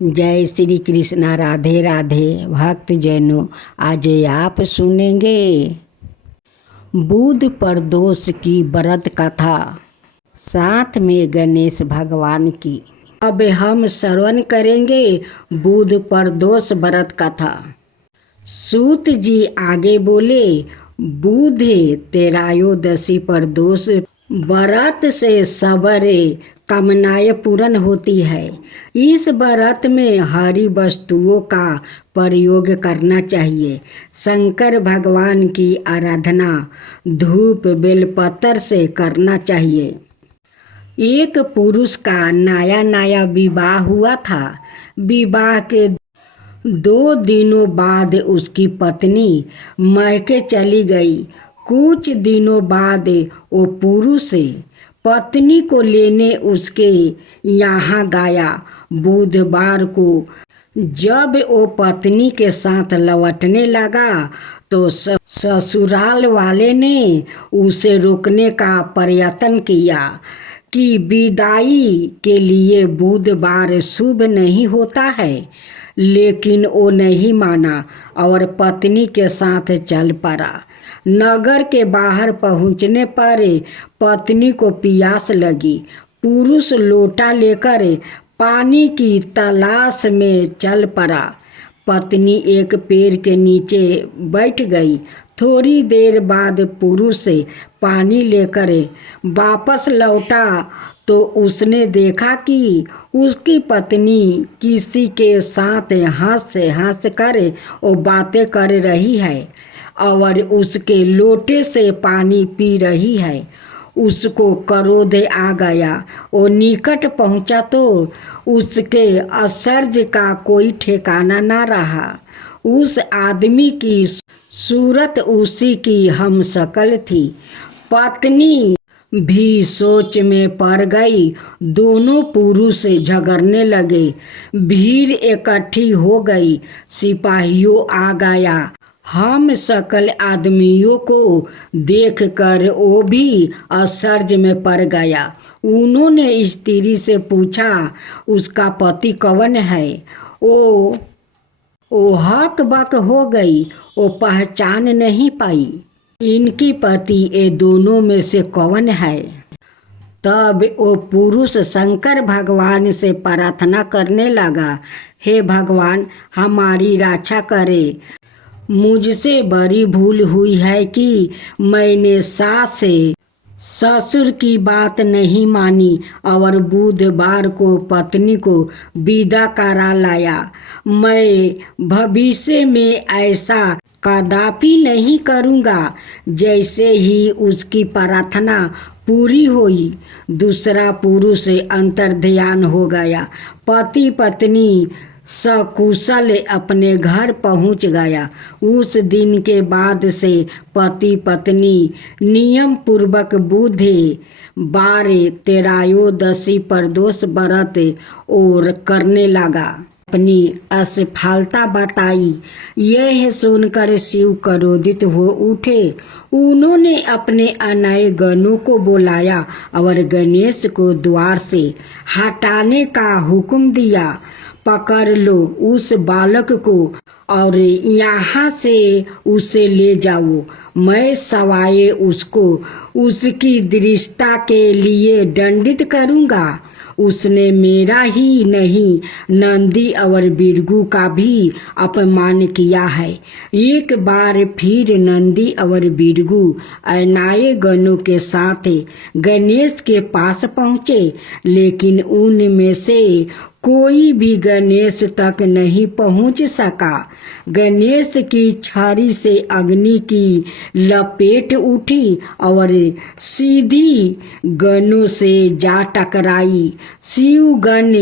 जय श्री कृष्णा। राधे राधे भक्त जनों, आज आप सुनेंगे बुध प्रदोष की व्रत कथा, साथ में गणेश भगवान की। अब हम श्रवण करेंगे बुध प्रदोष व्रत कथा। सूत जी आगे बोले, बुध तेरायोदशी प्रदोष व्रत से सबरे कामनाएं पूर्ण होती है। इस व्रत में हरी वस्तुओं का प्रयोग करना चाहिए। शंकर भगवान की आराधना धूप बेलपत्र से करना चाहिए। एक पुरुष का नया नया विवाह हुआ था। विवाह के 2 दिनों बाद उसकी पत्नी मैके चली गई। कुछ दिनों बाद वो पुरुष पत्नी को लेने उसके यहाँ गया। बुधवार को जब वो पत्नी के साथ लौटने लगा तो ससुराल वाले ने उसे रोकने का प्रयत्न किया कि विदाई के लिए बुधवार शुभ नहीं होता है, लेकिन वो नहीं माना और पत्नी के साथ चल पड़ा। नगर के बाहर पहुंचने पर पत्नी को प्यास लगी। पुरुष लोटा लेकर पानी की तलाश में चल पड़ा। पत्नी एक पेड़ के नीचे बैठ गई। थोड़ी देर बाद पुरुष पानी लेकर वापस लौटा तो उसने देखा कि उसकी पत्नी किसी के साथ हंस कर वो बातें कर रही है और उसके लोटे से पानी पी रही है। उसको क्रोध आ गया। वो निकट पहुंचा तो उसके आश्चर्य का कोई ठिकाना ना रहा। उस आदमी की सूरत उसी की हमशक्ल थी। पत्नी भी सोच में पड़ गई। दोनों पुरुष झगड़ने लगे। भीड़ इकट्ठी हो गई। सिपाहियों आ गया। हम सकल आदमियों को देखकर वो भी आश्चर्य में पड़ गया। उन्होंने स्त्री से पूछा, उसका पति कौन है? वो हक बक हो गई। वो पहचान नहीं पाई। इनकी पति ये दोनों में से कौन है? तब वो पुरुष शंकर भगवान से प्रार्थना करने लगा, हे भगवान, हमारी रक्षा करे। मुझसे बड़ी भूल हुई है कि मैंने सास ससुर की बात नहीं मानी और बुधवार को पत्नी को विदा करा लाया। मैं भविष्य में ऐसा कदापि नहीं करूँगा। जैसे ही उसकी प्रार्थना पूरी हुई, दूसरा पुरुष अंतर्ध्यान हो गया। पति पत्नी सकुशल अपने घर पहुंच गया। उस दिन के बाद से पति पत्नी नियम पूर्वक बुधवार तेरायोदशी प्रदोष व्रत और करने लगा। अपनी असफलता बताई। यह सुनकर शिव क्रोधित हो उठे। उन्होंने अपने अनय गणों को बुलाया और गणेश को द्वार से हटाने का हुक्म दिया। पकड़ लो उस बालक को और यहाँ से उसे ले जाओ। मैं सवाए उसको उसकी दृष्टता के लिए दंडित करूँगा। उसने मेरा ही नहीं, नंदी और बिरगू का भी अपमान किया है। एक बार फिर नंदी और बिरगू अनाए गणों के साथ गणेश के पास पहुँचे, लेकिन उनमें से कोई भी गणेश तक नहीं पहुंच सका। गणेश की छड़ी से अग्नि की लपेट उठी और सीधी गणों से जा टकराई। शिव गण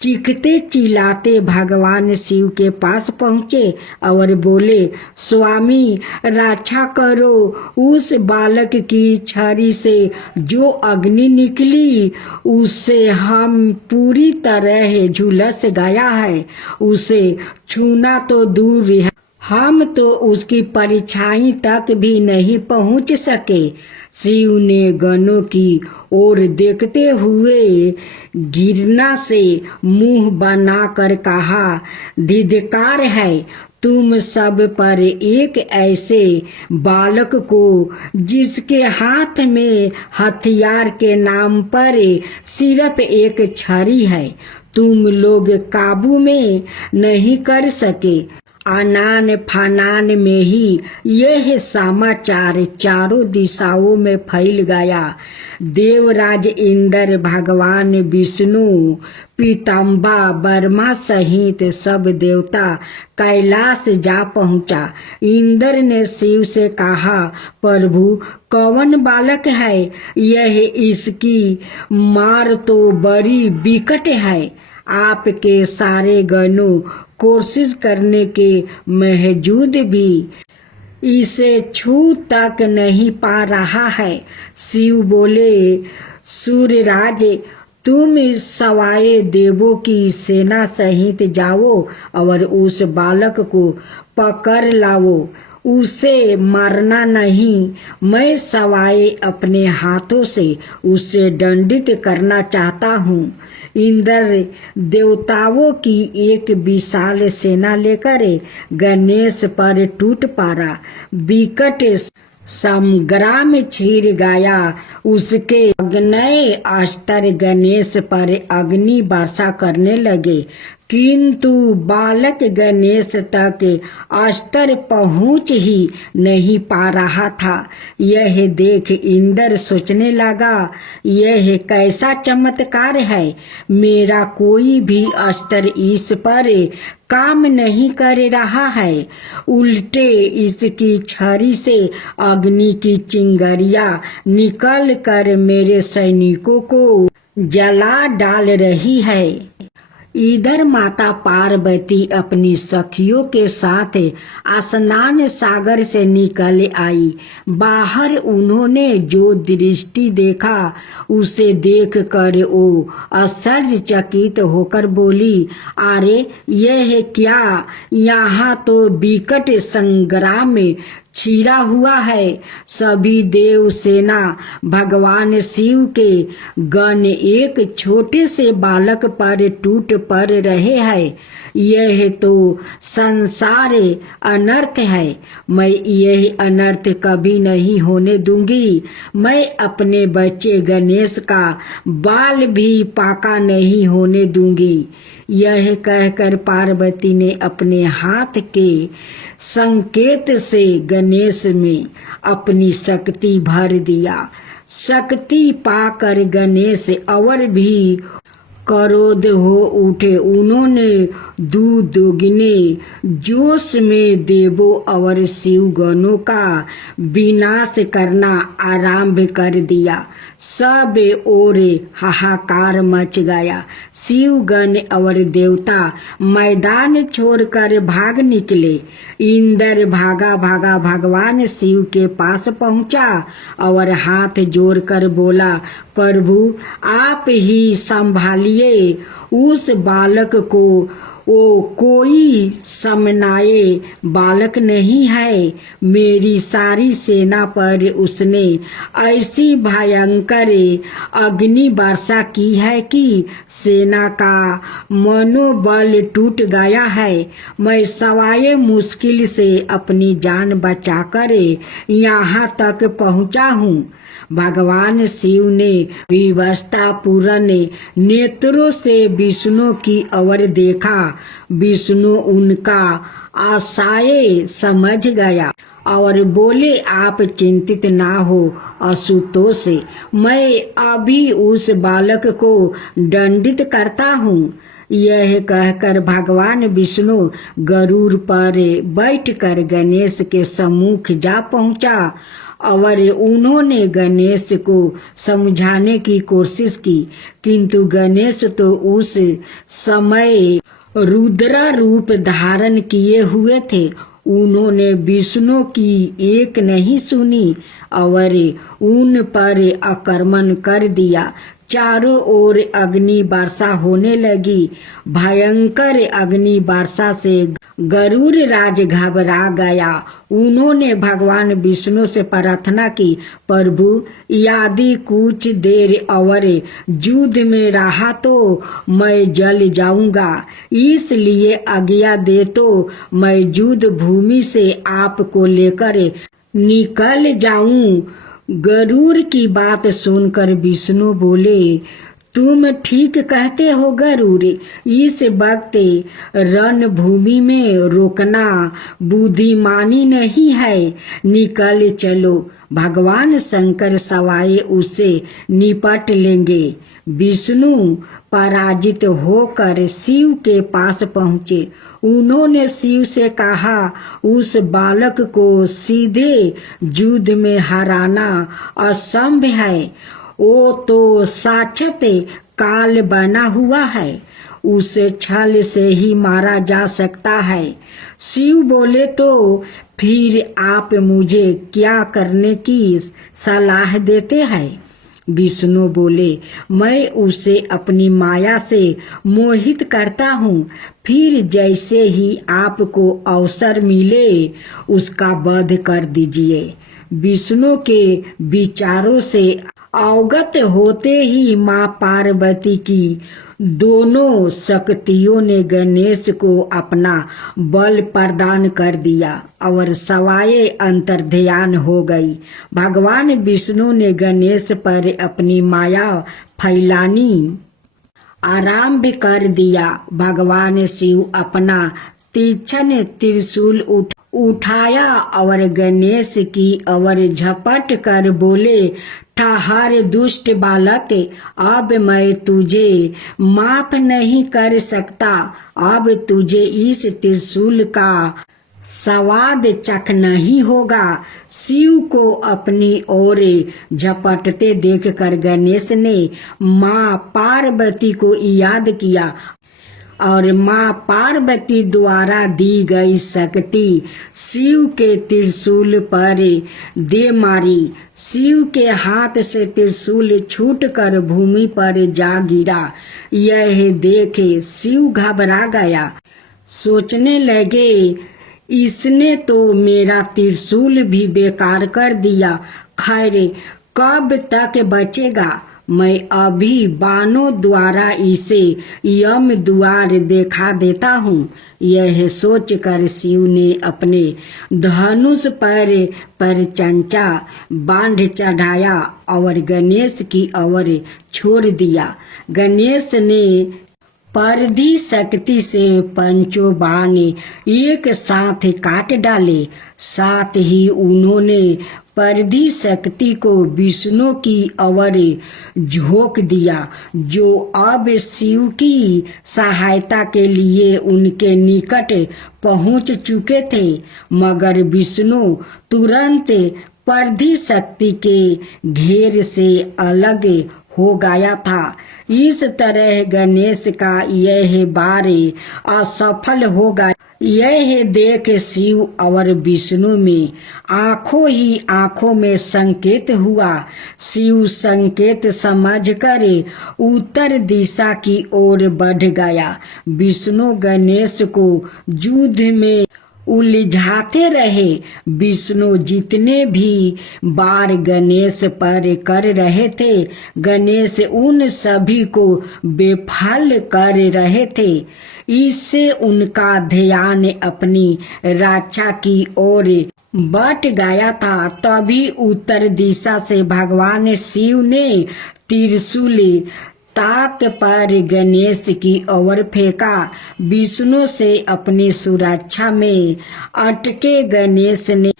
चीखते चिल्लाते भगवान शिव के पास पहुँचे और बोले, स्वामी रक्षा करो। उस बालक की छड़ी से जो अग्नि निकली उससे हम पूरी तरह झुलस गया है। उसे छूना तो दूर है, हम तो उसकी परछाई तक भी नहीं पहुंच सके। शिव ने गनों की ओर देखते हुए गिरना से मुंह बनाकर कहा, धिक्कार है तुम सब पर एक ऐसे बालक को जिसके हाथ में हथियार के नाम पर सिर्फ एक छड़ी है। तुम लोग काबू में नहीं कर सके। आनान फानान में ही यह समाचार चारों दिशाओं में फैल गया। देवराज इंद्र, भगवान विष्णु, पीताम्बा, ब्रह्मा सहित सब देवता कैलाश जा पहुंचा। इंद्र ने शिव से कहा, प्रभु कौन बालक है यह? इसकी मार तो बड़ी विकट है। आपके सारे गणों कोशिश करने के बावजूद भी इसे छू तक नहीं पा रहा है। शिव बोले, सूर्यराज तुम सवाए देवों की सेना सहित जाओ और उस बालक को पकड़ लाओ। उसे मारना नहीं, मैं सवाए अपने हाथों से उसे दंडित करना चाहता हूँ। इंद्र देवताओं की एक विशाल सेना लेकर गणेश पर टूट पड़ा। विकट संग्राम छिड़ गया। उसके अग्नेय अस्त्र गणेश पर अग्नि वर्षा करने लगे, किंतु बालक गणेश तक अस्त्र पहुंच ही नहीं पा रहा था। यह देख इंद्र सोचने लगा, यह कैसा चमत्कार है। मेरा कोई भी अस्त्र इस पर काम नहीं कर रहा है। उल्टे इसकी छड़ी से अग्नि की चिंगारियां निकल कर मेरे सैनिकों को जला डाल रही है। इधर माता पार्वती अपनी सखियों के साथ स्नान सागर से निकल आई। बाहर उन्होंने जो दृष्टि देखा उसे देखकर वो आश्चर्यचकित होकर बोली, अरे यह क्या? यहाँ तो विकट संग्राम छिड़ा हुआ है। सभी देव सेना भगवान शिव के गण एक छोटे से बालक पर टूट पड़ रहे हैं। यह तो संसार अनर्थ है। मैं यह अनर्थ कभी नहीं होने दूंगी। मैं अपने बच्चे गणेश का बाल भी पाका नहीं होने दूंगी। यह कहकर पार्वती ने अपने हाथ के संकेत से गणेश में अपनी शक्ति भर दिया। शक्ति पाकर गणेश और भी क्रोध हो उठे। उन्होंने दुगने जोश में देवों और शिवगणों का विनाश करना आरंभ कर दिया। सब ओर हाहाकार मच गया। शिवगण और देवता मैदान छोड़कर भाग निकले। इंद्र भागा भागा भगवान शिव के पास पहुंचा और हाथ जोड़कर बोला, प्रभु आप ही संभालिए उस बालक को। वो कोई समनाए बालक नहीं है। मेरी सारी सेना पर उसने ऐसी भयंकर अग्नि वर्षा की है कि सेना का मनोबल टूट गया है। मैं सवाए मुश्किल से अपनी जान बचाकर यहाँ तक पहुँचा हूँ। भगवान शिव ने विवशता पूर्ण नेत्रों से विष्णु की ओर देखा। विष्णु उनका आशय समझ गया और बोले, आप चिंतित ना हो असुतोष, मैं अभी उस बालक को दंडित करता हूँ। यह कहकर भगवान विष्णु गरुड़ पर बैठकर गणेश के सम्मुख जा पहुंचा और उन्होंने गणेश को समझाने की कोशिश की, किंतु गणेश तो उस समय रुद्र रूप धारण किए हुए थे। उन्होंने विष्णु की एक नहीं सुनी और उन पर आक्रमण कर दिया। चारों ओर अग्नि वर्षा होने लगी। भयंकर अग्नि वर्षा से गरुड़ राज घबरा गया। उन्होंने भगवान विष्णु से प्रार्थना की, प्रभु यदि कुछ देर और युद्ध में रहा तो मैं जल जाऊंगा, इसलिए आज्ञा दे तो मैं युद्ध भूमि से आपको लेकर निकल जाऊं। गरुड़ की बात सुनकर विष्णु बोले, तुम ठीक कहते हो गरुड़, इस वक्त रणभूमि में रोकना बुद्धिमानी नहीं है, निकल चलो, भगवान शंकर सवाए उससे निपट लेंगे। विष्णु पराजित होकर शिव के पास पहुँचे। उन्होंने शिव से कहा, उस बालक को सीधे युद्ध में हराना असंभव है, वो तो साक्षात काल बना हुआ है, उसे छल से ही मारा जा सकता है। शिव बोले, तो फिर आप मुझे क्या करने की सलाह देते हैं? विष्णु बोले, मैं उसे अपनी माया से मोहित करता हूँ, फिर जैसे ही आपको अवसर मिले उसका वध कर दीजिए। विष्णु के विचारों से अवगत होते ही माँ पार्वती की दोनों शक्तियों ने गणेश को अपना बल प्रदान कर दिया और सवाए अंतर्ध्यान हो गई। भगवान विष्णु ने गणेश पर अपनी माया फैलानी आरंभ कर दिया। भगवान शिव अपना तीक्ष्ण त्रिशूल उठाया और गणेश की ओर झपट कर बोले, ठहर दुष्ट बालक, अब मैं तुझे माफ नहीं कर सकता, अब तुझे इस त्रिशूल का स्वाद चखना ही होगा। शिव को अपनी ओर झपटते देखकर गणेश ने माँ पार्वती को याद किया और माँ पार्वती द्वारा दी गई शक्ति शिव के त्रिशूल पर दे मारी। शिव के हाथ से त्रिशूल छूटकर भूमि पर जा गिरा। यह देखे शिव घबरा गया, सोचने लगे, इसने तो मेरा त्रिशूल भी बेकार कर दिया। खैर कब तक बचेगा, मैं अभी बाणों द्वारा इसे यम द्वार देखा देता हूँ। यह सोचकर शिव ने अपने धनुष पर चंचा बांध चढ़ाया और गणेश की ओर छोड़ दिया। गणेश ने परधि शक्ति से पंचों बाण एक साथ काट डाले। साथ ही उन्होंने परधि शक्ति को विष्णु की ओर झोंक दिया, जो अब शिव की सहायता के लिए उनके निकट पहुंच चुके थे। मगर विष्णु तुरंत परधि शक्ति के घेर से अलग हो गया था। इस तरह गणेश का यह बार असफल हो गया। यह देख शिव और विष्णु में आंखों ही आंखों में संकेत हुआ। शिव संकेत समझकर उत्तर दिशा की ओर बढ़ गया। विष्णु गणेश को युद्ध में उलझाते रहे। विष्णु जितने भी बार गणेश पर कर रहे थे, गणेश उन सभी को बेफल कर रहे थे। इससे उनका ध्यान अपनी रक्षा की ओर बट गया था। तभी उत्तर दिशा से भगवान शिव ने त्रिशूल ताक पर गणेश की ओर फेंका। विष्णु से अपनी सुरक्षा में अटके गणेश ने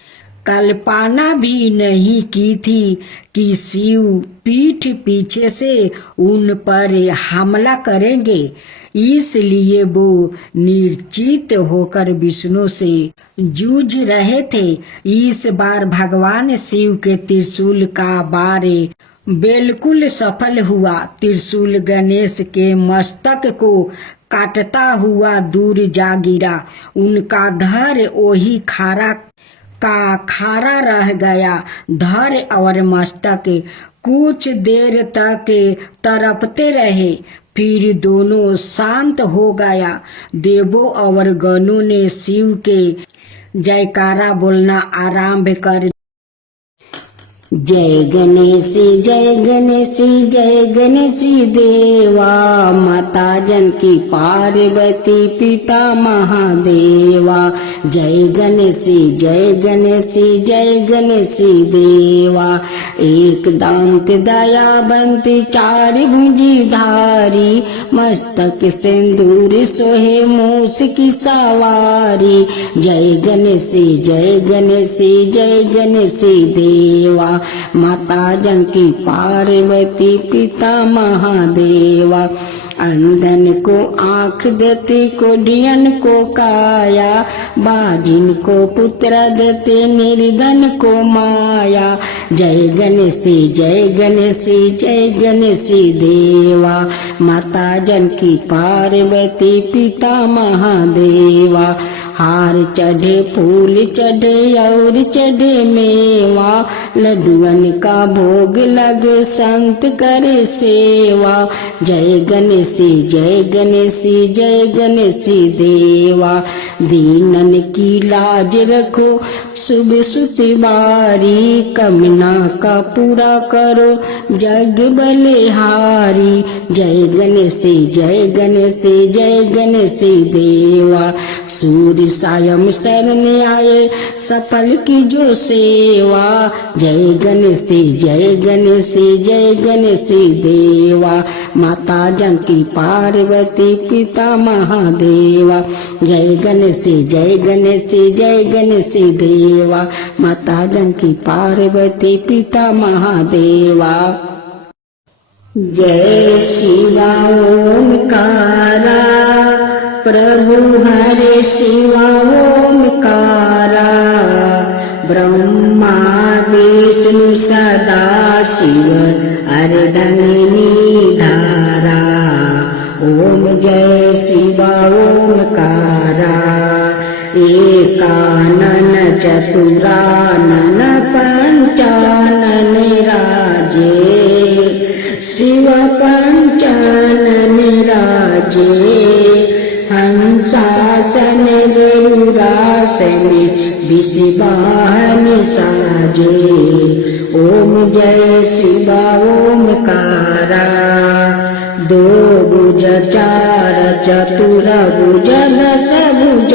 कल्पना भी नहीं की थी कि शिव पीठ पीछे से उन पर हमला करेंगे। इसलिए वो निर्चित होकर विष्णु से जूझ रहे थे। इस बार भगवान शिव के त्रिशूल का वार बिल्कुल सफल हुआ। त्रिशूल गणेश के मस्तक को काटता हुआ दूर जा गिरा। उनका धड़ वही खारा का खारा रह गया। धड़ और मस्तक कुछ देर तक तड़पते रहे, फिर दोनों शांत हो गया। देवों और गणों ने शिव के जयकारा बोलना आरंभ कर। जय गणेश जय गणेश जय गणेश देवा, माता जानकी पार्वती पिता महादेवा। जय गणेश जय गणेश जय गणेश देवा, एक दांत दयावंत चार भुजी धारी, मस्तक सिंदूर सोहे मूस की सवारी। जय गणेश जय गणेश जय गणेश देवा, माता जानकी पार्वती पिता महादेवा। अंधन को आँख देते, कोढ़ियन को काया, बाजिन को पुत्र देते, निर्धन को माया। जय गणेश जय गणेश जय गणेश देवा, माता जानकी पार्वती पिता महादेवा। हार चढ़े फूल चढ़े और चढ़े मेवा, लड्डुअन का भोग लगे संत करे सेवा। जय गणेश जय गणेश जय गणेश देवा, दीनन की लाज रखो शुभ सुतिवारी, कमना का पूरा करो जग बलिहारी। जय गणेश जय गणेश जय गणेश देवा, सूर्य सायं शरण आए सफल की जो सेवा। जय गणेश जय गणेश जय गणेश देवा, माता जानकी पार्वती पिता महादेवा। जय गणेश जय गणेश जय गणेश देवा, माता जानकी पार्वती पिता महादेवा। जय शिवा ओमकारा, प्रभु हरे शिवा ओमकारा, ब्रह्मा विष्णु सदा शिव अर्धंगिनी धारा। ओम जय शिवा ओमकारा, एकानन चतुरानन पंचानन राजे, शिव पंचानन राजे। हंसासन गरुड़ासन विषवाहन साजे। ओम जय शिवा ओमकारा, दो भुज चार चतुर भुज दस भुज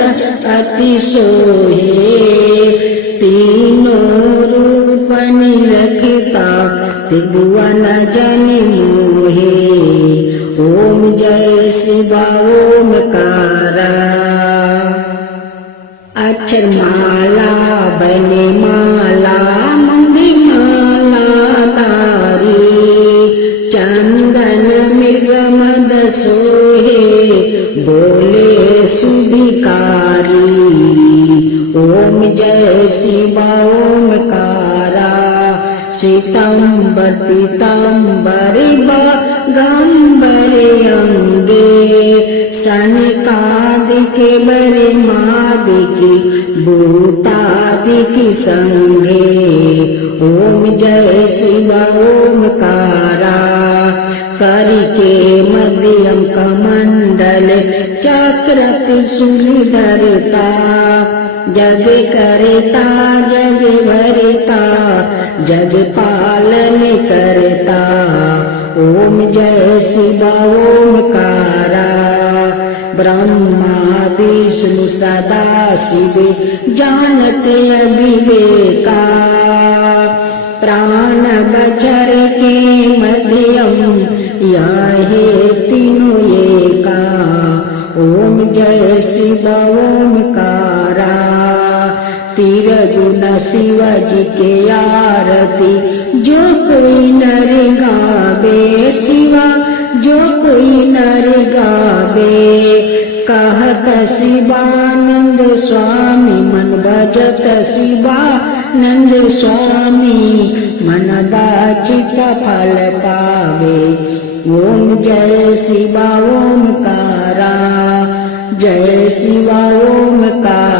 अति सोहे, तीनों रूप निरखता त्रिभुवन जन मोहे। ओम जय शिवा ओमकारा, अक्षर माला बने माला मंदी माला धारी, चंदन मृग मद सोहे बोले सुधिकारी। ओम जय शिवा ओमकारा, श्वेतांबर पीतांबर गंबर अंगे, सनकादिक बरे मादिक भूतादिक संगे। ओम जय शिवा ओमकारा, करके मध्यम कमंडल चक्र त्रिशूल धरता, जग करता जग भरता जग पालन करता। ओम जय शिवा ओमकारा, ब्रह्मा विष्णु सदा शिव जानते अविवेका, प्राण बचर के मध्यम याहे तीनों एका। ओम जय शिवा ओमकारा, तिरगुण शिव जी के आरती जो कोई नर गावे, शिवा जो कोई नर गावे। कहत शिवानंद स्वामी मन भजत शिवानंद स्वामी, मन बाचित फल पावे। ओम जय शिवा ओमकारा, जय शिवा ओमकारा।